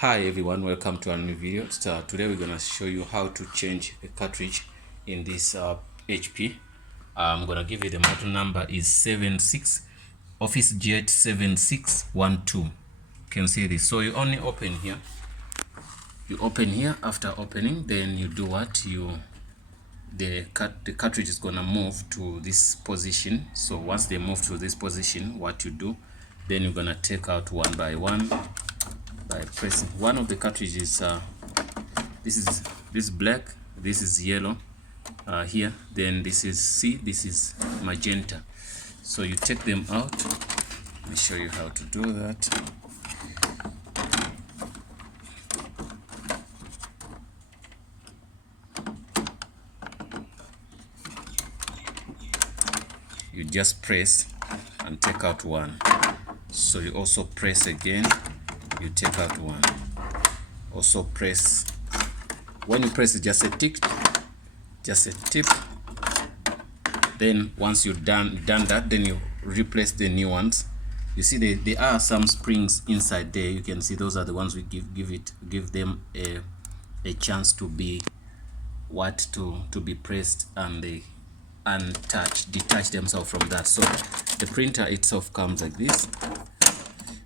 Hi everyone, welcome to a new video. Today we're gonna show you how to change a cartridge in this HP. I'm gonna give you the model number is 76 OfficeJet 7612. You can see this. So you only open here. You open here. After opening, then you do what? The cartridge is gonna move to this position. So once they move to this position, what you do? Then you're gonna take out one by one. By pressing one of the cartridges, this is black, this is yellow here, then this is magenta. So you take them out. Let me show you how to do that. You just press and take out one. So you also press again, you take out one. Also press. When you press, it's just a tick, just a tip. Then once you've done that, then you replace the new ones. You see there are some springs inside there. You can see those are the ones we give them a chance to be to be pressed, and they detach themselves from that. So the printer itself comes like this.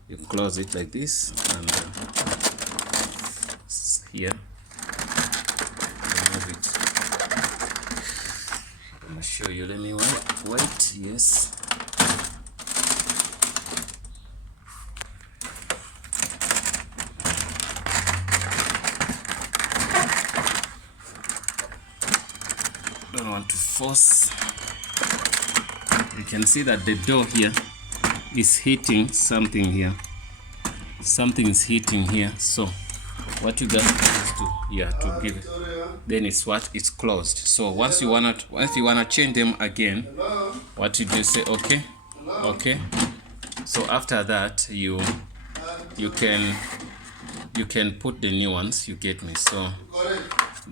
You close it like this, and here remove it. I'm gonna show you. Let me wait. Yes. Don't want to force. You can see that the door here is hitting something here. Something is hitting here. So what you got is to give it. Then it's closed. So once you wanna change them again, what you do, say okay, okay. So after that you can put the new ones. You get me? So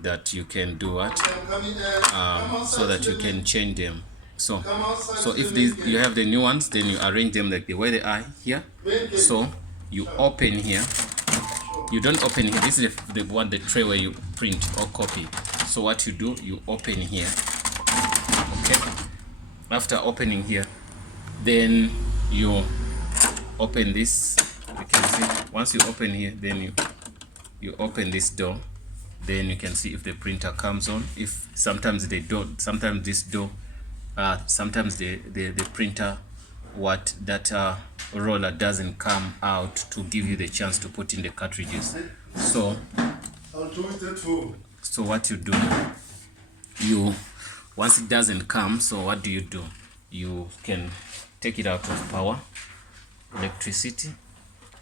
that you can do what? So that you can change them. So if you have the new ones, then you arrange them like the way they are here. So you open here. You don't open here. This is the tray where you print or copy. So what you do, you open here. Okay. After opening here, then you open this. You can see once you open here, then you open this door. Then you can see if the printer comes on. If sometimes they don't. Sometimes this door. Sometimes the printer roller doesn't come out to give you the chance to put in the cartridges. So what you do, once it doesn't come, so what do? You can take it out of power, electricity.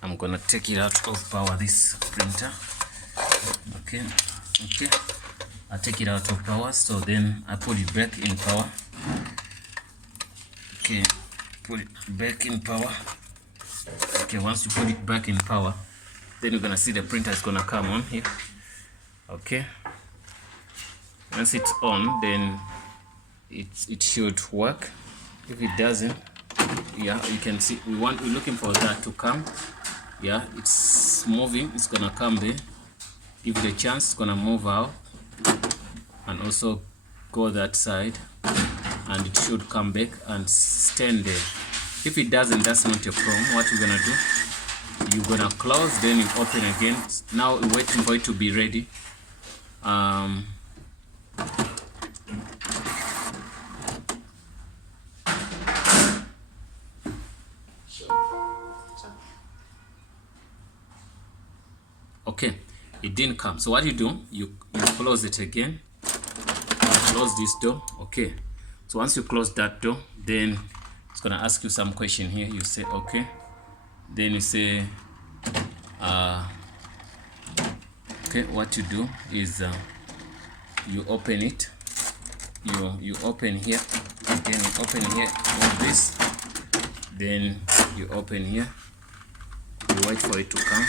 I'm gonna take it out of power, this printer. Okay, I take it out of power. So then I put it back in power. Okay, put it back in power. Okay, once you put it back in power, then you're gonna see the printer is gonna come on here. Okay, once it's on, then it should work. If it doesn't, you can see we're looking for that to come. It's moving. It's gonna come there. Give it a chance. It's gonna move out and also go that side, and it should come back and stand there. If it doesn't, that's not your problem. What you're gonna do, you're gonna close, then you open again. Now we're waiting for it to be ready. Okay, it didn't come. So what you do, you close it again. Close this door. Okay, so once you close that door, then it's gonna ask you some question here. You say okay, then you say okay. What you do is you open it. You open here, then you open here like this, then you open here. You wait for it to come.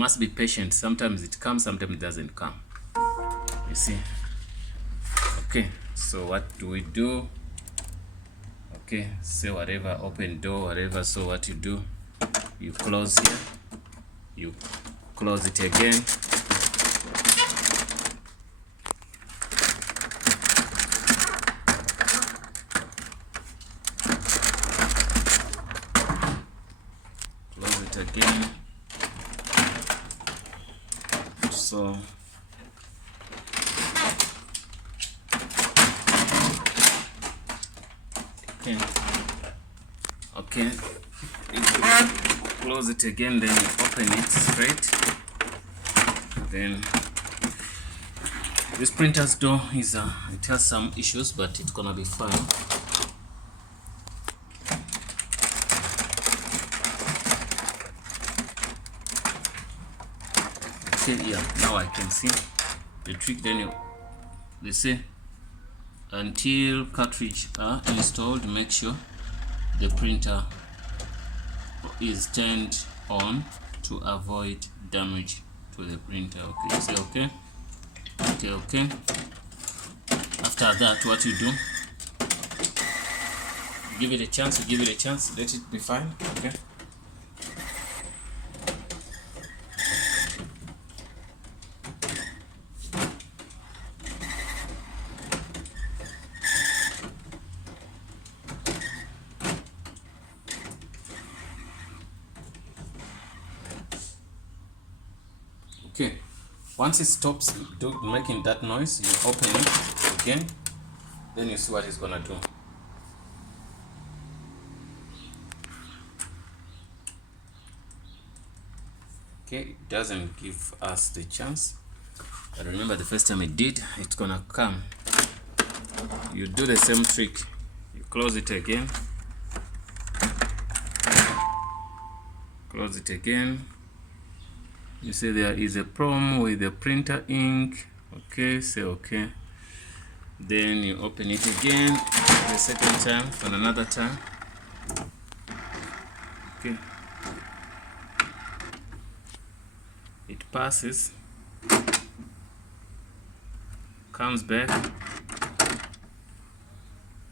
must be patient. Sometimes it comes, sometimes it doesn't come, you see. Okay, so what do we do? Okay, say whatever, open door, whatever. So what you do, you close here, you close it again. Close it again. So okay, if you close it again, then you open it straight. Then this printer's door is it has some issues, but it's gonna be fine. Okay, yeah, now I can see the trick. Then they say until cartridge are installed, make sure the printer is turned on to avoid damage to the printer. Okay, you say okay. Okay. After that, what you do, give it a chance, let it be fine. Okay. Okay, once it stops making that noise, you open it again, then you see what it's gonna do. Okay, it doesn't give us the chance, but remember the first time it did, it's gonna come. You do the same trick, you close it again, close it again. You say there is a problem with the printer ink. Okay, say okay. Then you open it again the second time for another time. Okay. It passes, comes back,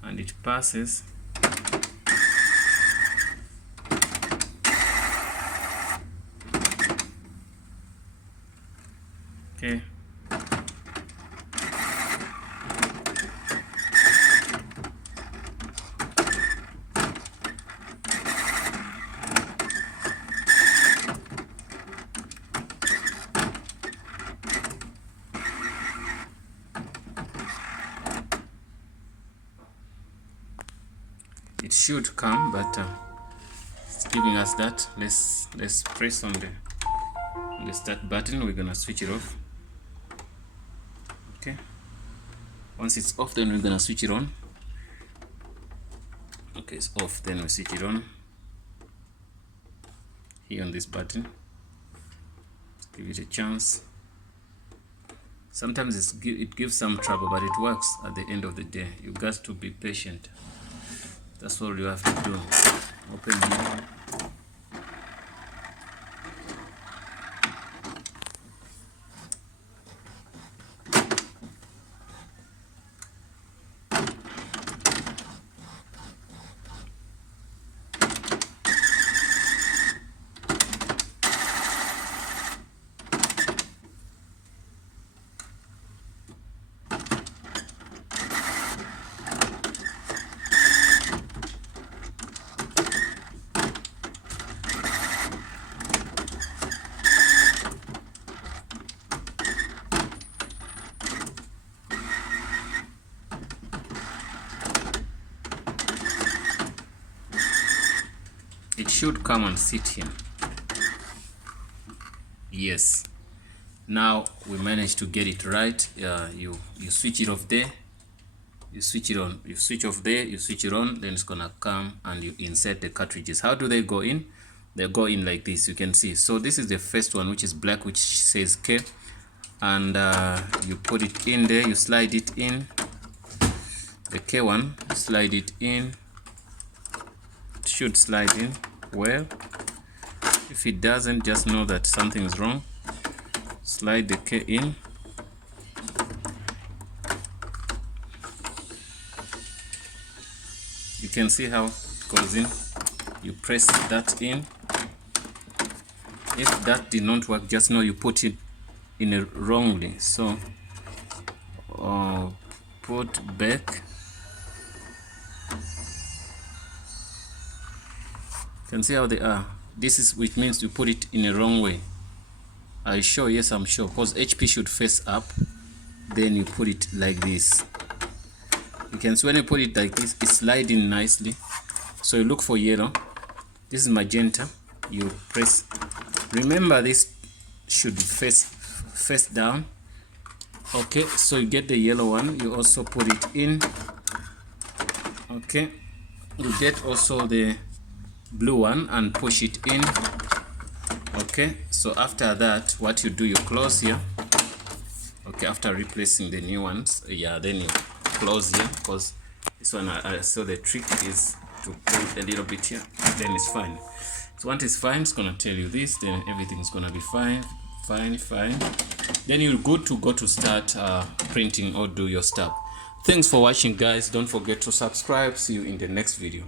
and it passes. Okay. It should come, but it's giving us that. Let's press on the start button. We're gonna switch it off. Okay, once it's off, then we're gonna switch it on. Okay, it's off, then we switch it on here on this button. Let's give it a chance. Sometimes it gives some trouble, but it works at the end of the day. You got to be patient. That's all you have to do. Open here. It should come and sit here. Yes. Now we managed to get it right. You switch it off there. You switch it on. You switch off there. You switch it on. Then it's gonna come and you insert the cartridges. How do they go in? They go in like this. You can see. So this is the first one, which is black, which says K, and you put it in there. You slide it in. The K one, slide it in. It should slide in well. If it doesn't, just know that something is wrong. Slide the key in. You can see how it goes in. You press that in. If that did not work, just know you put it in a wrongly. So put back. You can see how they are. This is which means you put it in a wrong way. Are you sure? Yes, I'm sure, because HP should face up. Then you put it like this. You can see when you put it like this, it's sliding nicely. So you look for yellow. This is magenta. You press. Remember, this should face down. Okay, so you get the yellow one. You also put it in. Okay, you get also the blue one and push it in. Okay, so after that, what you do, you close here. Okay, after replacing the new ones, yeah, then you close here, because this one so the trick is to pull a little bit here, then it's fine. So once it's fine, it's gonna tell you this, then everything's gonna be fine. Then you're good to go to start printing or do your stuff. Thanks for watching, guys. Don't forget to subscribe. See you in the next video.